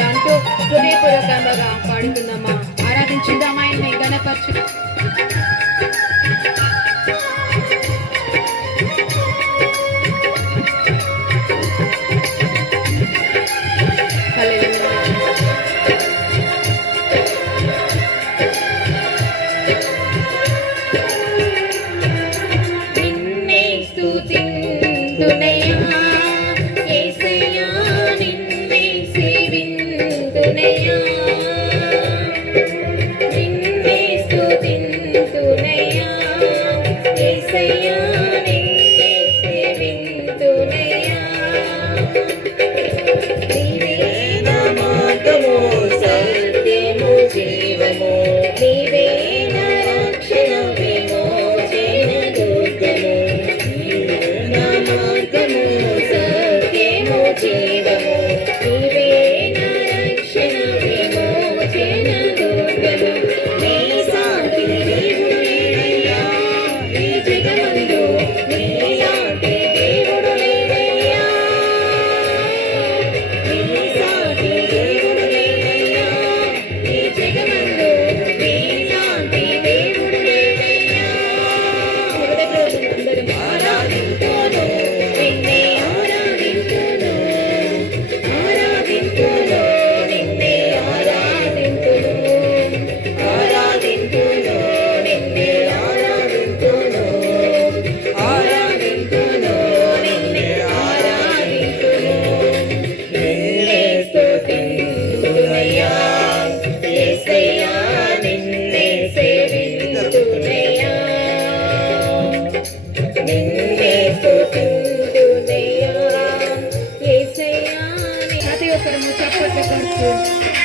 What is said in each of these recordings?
అంటూ హృదయపూర్వకంగా పాడుకుందామా ఆరాధించుదామా ఆయన్ని గణపరచుదాం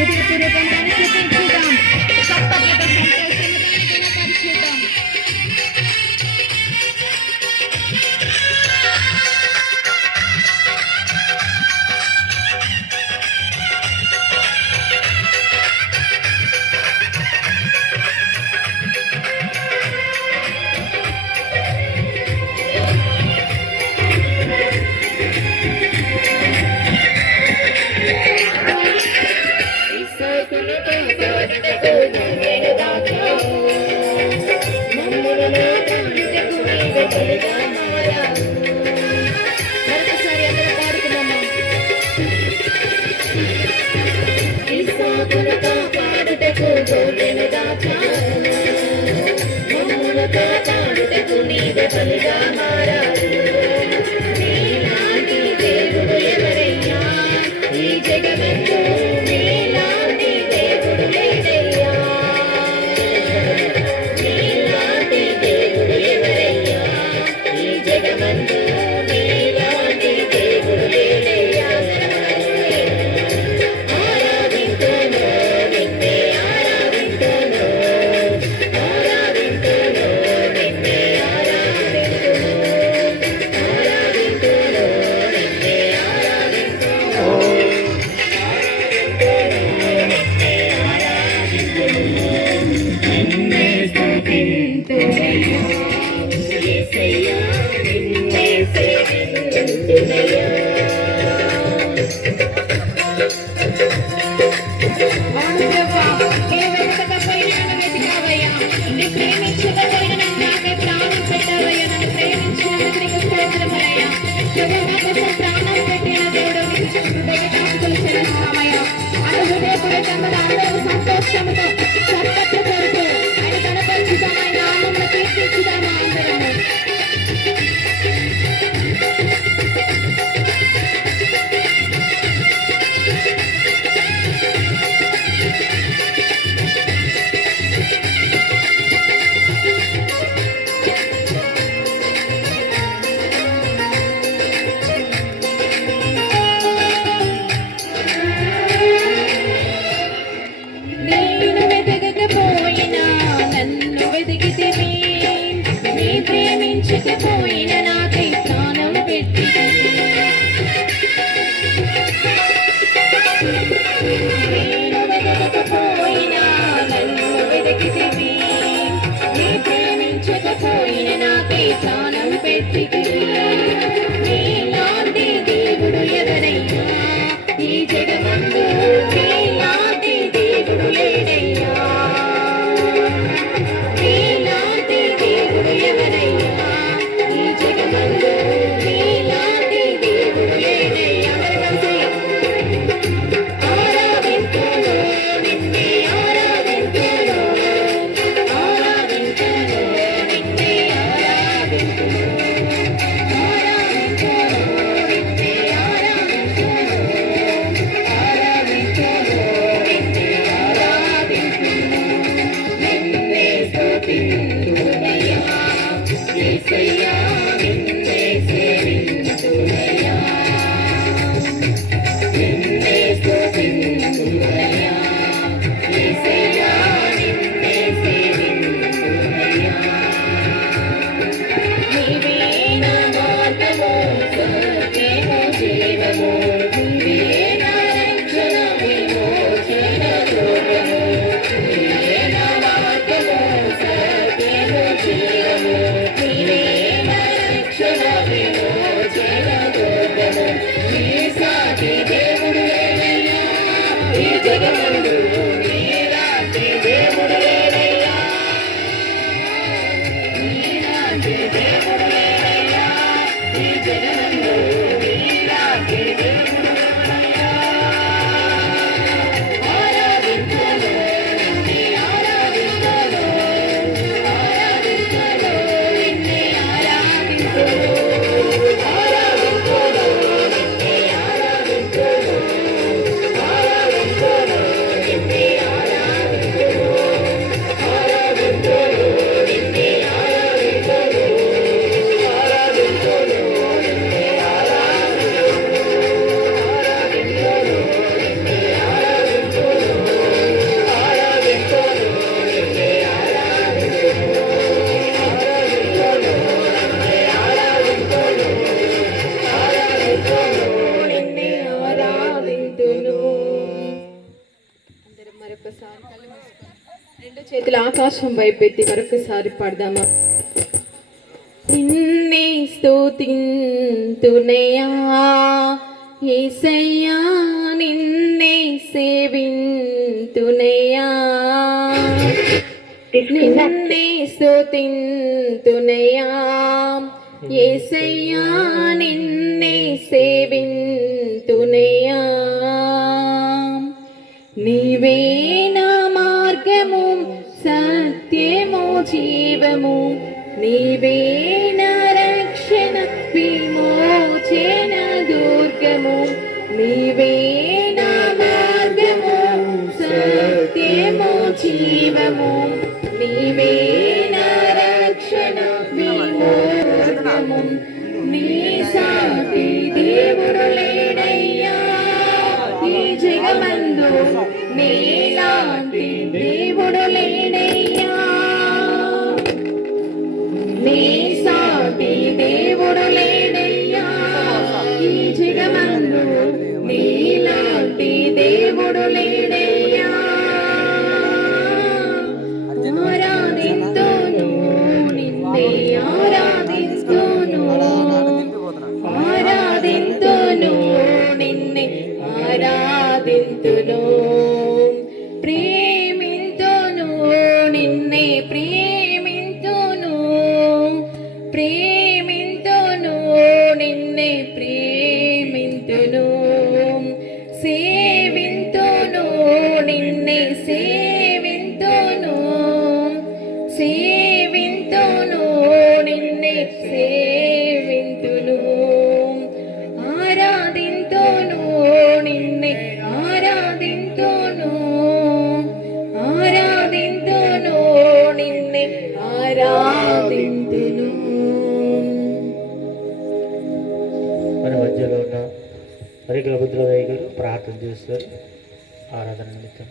Tudo, tudo, tudo, tudo, tudo, tudo, tudo, tudo, tudo, tudo, tudo, tudo, tudo, tudo, Okay. నేను Amen. వైపెత్తి మరొకసారి పడదామా? నిన్నే స్తుతింతునయా ఏసయ్యా నిన్నే సేవింతునయా. నిన్నే స్తుతింతునయా ఏసయ్యా నిన్నే సేవింతునయా. నీవే నా మార్గము జీవము నీవే నా రక్షణ విమోచన దుర్గము నీవే నా మార్గము సత్యము జీవము నీవే నా రక్షణ విమోచనము. నీ సాటి దేవుడు లేడయ్యా ఈ జగమందు నీలాంటి పరికల గారు ప్రార్థన చేస్తారు. ఆరాధన నిమిత్తం.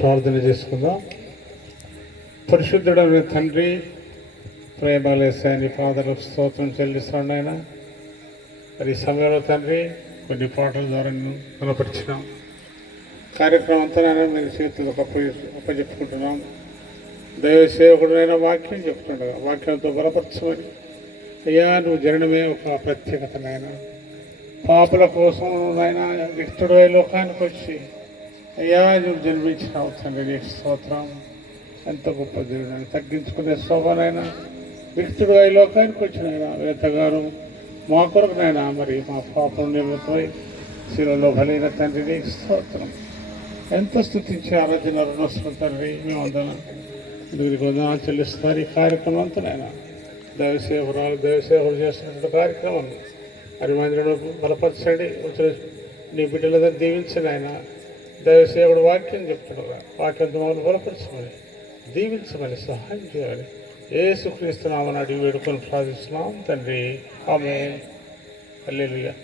ప్రార్థన చేసుకుందాం. పరిశుద్ధుడైన తండ్రి ప్రేమలేసాని ఫాదర్ స్తోత్రం చెల్లిస్తాను ఆయన మరి ఈ సమయంలో తండ్రి కొన్ని పాటల ద్వారా నేను బలపరిచినాం. కార్యక్రమం అంతా నేను మీరు చేతులు అప్ప అప్పచెప్పుకుంటున్నాం. దైవసేవకుడైన వాక్యం చెప్తుండగా వాక్యంతో బలపరచమని అయ్యా నువ్వు జనడమే ఒక ప్రత్యేకత నాయన పాపుల కోసం నాయన వ్యక్తుడు లోకానికి వచ్చి అయ్యా నువ్వు జన్మించిన తండ్రి నీకు స్తోత్రం. ఎంత గొప్ప దేవుడు తగ్గించుకునే శోభనైనా వ్యక్తుడు ఈ లోకానికి వచ్చిన ఆయన వేతగారు మా కొరకునైనా మరి మా పాపం నిమిత్తమై శిలలో బలైన తండ్రి నీకు స్తోత్రం. ఎంత స్థుతించి ఆరాధన రుణస్తున్న తండ్రి మేమందరం వీరికి వందనాలు చెల్లిస్తున్నారు ఈ కార్యక్రమం అంతనైనా దైవసేవరాలు దైవసేవలు చేస్తున్నటువంటి కార్యక్రమం. మరి మందిరంలో బలపరచండి వచ్చిన నీ బిడ్డలందరూ దీవించండి ఆయన దైవసేవుడు వాక్యం చెప్తున్నారు వాక్యంతో మమ్మల్ని బలపరచమని దీవించమని సహాయం చేయాలి. ఏసుక్రీస్తున్నామని అడిగి వేడుకొని ప్రార్థిస్తున్నాం తండ్రి. ఆమె అల్లెలుగా